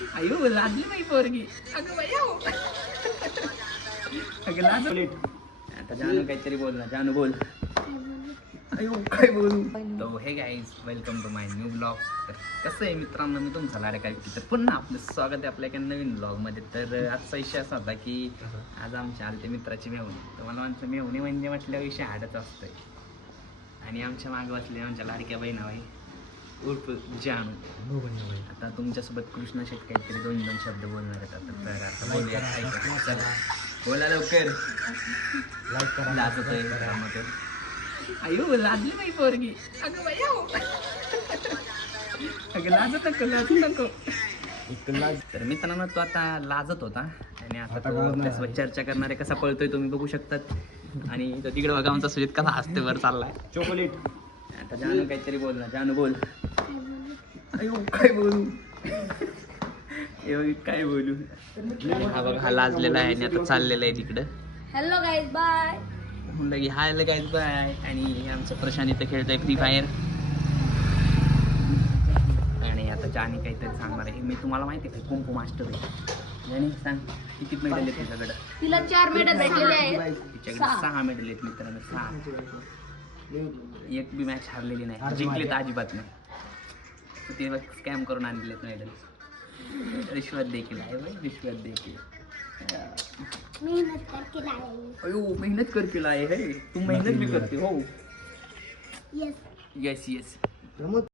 अयो लाजली नाही पोरगी. अगं बाई अगं लाज. आता जानू काहीतरी बोल ना. जानू बोल. अयो काय बोलू. तो हे guys welcome to my new blog. तर कसं आहे मित्रांनो, मी तुमचा लाडका व्यक्ती. तर पुन्हा आपलं स्वागत आहे आपल्या एका नवीन ब्लॉगमध्ये. तर आजचा विषय असा होता की आज आमच्या आलते मित्राची मेहुणी. तर मला आमच्या मेहुणी म्हणजे म्हटल्या विषय हाडच असतोय. आणि आमच्या मागे बसले आमच्या लाडक्या बहिणाबाई उर्फ जानू. आता तुमच्यासोबत कृष्ण शेट काहीतरी दोन शब्द बोलणार आहेत. तर आता बोलूया. चला बोला लवकर. लाज होतोय घरामध्ये. अयो लाजली नाही पोरगी. अगं बाई अगं लाजत नको लाजू नको. तर मित्रांनो तो आता लाजत होता आणि आता तो आपल्यासोबत चर्चा करणारे कसा पळतोय तुम्ही बघू शकतात. आणि तो तिकडे बघा आमचा सुजित कसा हसते वर चाललाय. चॉकलेट. आता जानू काहीतरी बोल ना. जानू बोल. अयो काय बोलू. काय बोलू. हा बघा हा लाजलेला आहे आणि आता चाललेला आहे तिकडं. Hello guys bye. लगे हाय लगायच बाय. आणि आमचं प्रशांत इथं खेळतोय फ्री फायर. आणि आता जानी काहीतरी सांगणार आहे. मी तुम्हाला माहिती आहे कुंकू मास्टर आहे. जानी सांग किती मेडल आहेत तुझ्याकडं. तिला 4 मेडल भेटलेले आहेत. तिच्याकडे 6 मेडल आहेत मित्रांनो. 6. एक बी मॅच हारलेली नाही. जिंकले तर अजिबात नाही. ते स्कॅम करून आणलेत मेडल. रिश्वत देखील आहे भाई. रिश्वत देखील. मेहनत करके लाए. अयो मेहनत करके लाए है. तू मेहनत भी करते हो. Yes yes yes.